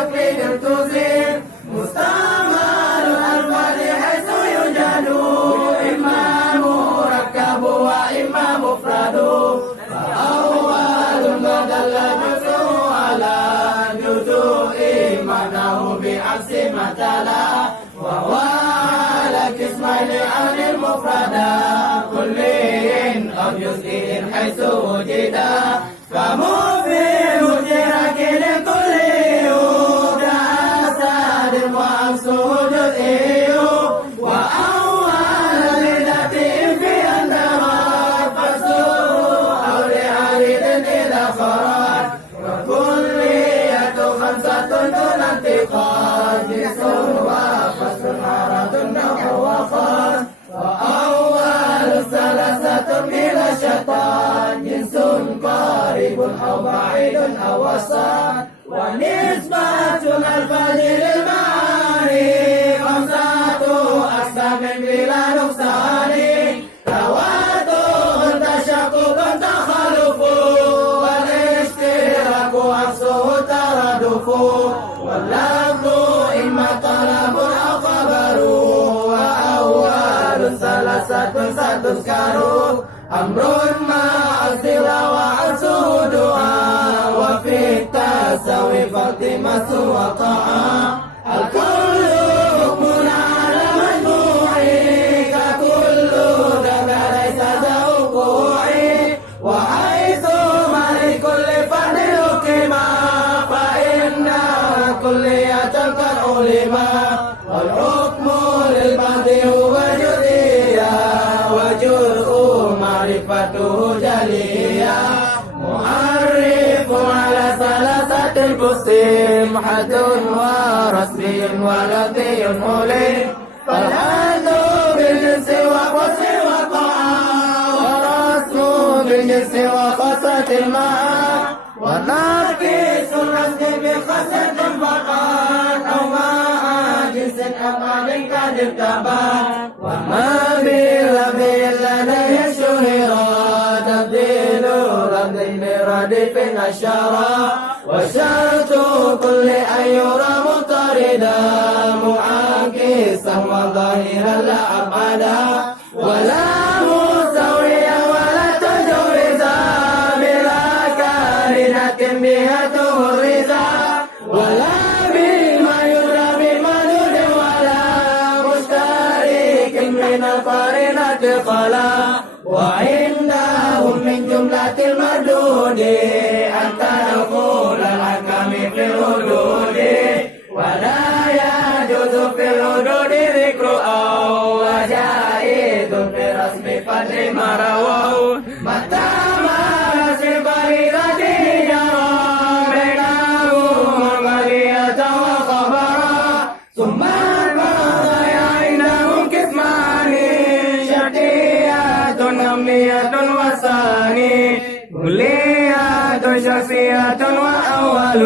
عقل التزم مستعمل الألفاظ حيث يوجد إما مركب وإما مفرد فأول ما دل جزء على جزء معناه بعكس مثلا وهو على قسمين عن المفردة كل أو جزء حيث وجد كمفيد مشترك لكل يوجد أسد وعكسه جزئي وأول لذاته في أندرات فسوء أو لعريض إذا خرج وكلية خمسة دون انتقاد جنس وفصل عرض نوع وخاص وأول ثلاثة بلا شتان جنس قريب أو بعيد أو وسط ونسبة الألفاظ للمعاني خمسة أقسام بلا نقصان تواتر تشقق تخلف والاشتراك عكسه ترادف واللفظ إما طلب أو خبر وأول ثلاثة ستذكر أمر مع الصلة وعكسه دعاء وفي التساوي فالتماس وطاعة الكل حكم على مجموعه ككل ذاك ليس ذا وقوع وحيث ما لكل فرد حكم فإن كلية كالعلماء والحكم للبعض هو جزئية وجزء معرفته جلية معرف على ثلاثة قسم حد ورسمي ولفظي مولي فالحد بالجنس وقص وقاع ورسم بالجنس وخاصة الماء ونركز الرسم بخاصة فقط أو مع جنس أقل كالابتباع وما باللفظ لديه شهرا تبديل لفظ رديف أشارا وشرط كل أن يرى مضطردا معاكسا وظاهرا لا أبعدا ولا مستويا ولا تجوزا بلا كارهة بها تغرزا ولا بما يدرى بمدود ولا مشترك من القرينة خلا وعندهم من جملة المردود أن تدخل الحكم في الحدود ولا يجوز في الحدود ذكر أو وجائز في رسم فضل ما رواه متى ما رسم فريضته جرى بينهما بقية وخبرا ثم القضايا عندهم قسمان شرطية أمنية وثاني كلية شخصية وأول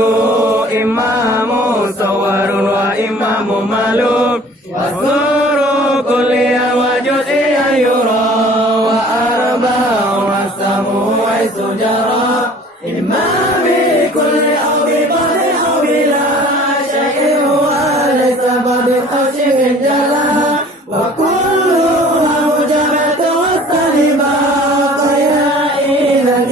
إمام مصور وإمام مالوك وصور كلية وجزئية يرى وأربع أقسام حيث جرى إما بكل أو ببعض أو بلا شيء وليس بعض أو شيء جلا وكلها مجرد والسلبا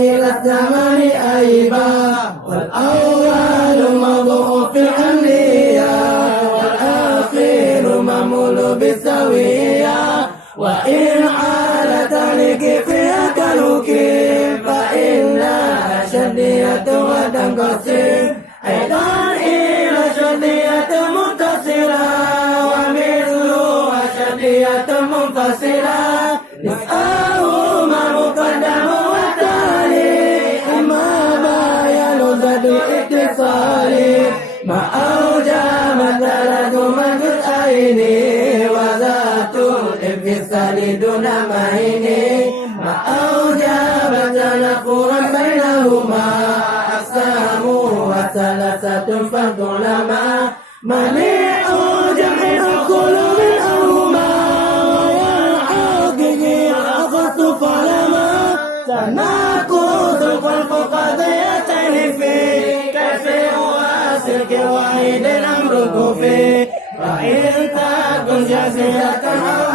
إلى الزمن أيبا والأول موضوع في الأمنية والآخر معمول بالسوية وإن حالة لك فيها كالوكيل فإنها شدية وتنقسم أيضا إلى شدية متصلة ومثلها شدية منفصلة نسألهما مقدم الاتصال ما أوجب ثلاث من جزئين وذات الانفصال دون معين ما أوجب تنفرا بينهما أقسام وثلاثة فرد علماء منيع جمع الكل منهما والحاقق أخص فلما تناقض الخلق قضيتين في كيف واسلك واحد أمر كفي فإن تكن جزيرة أو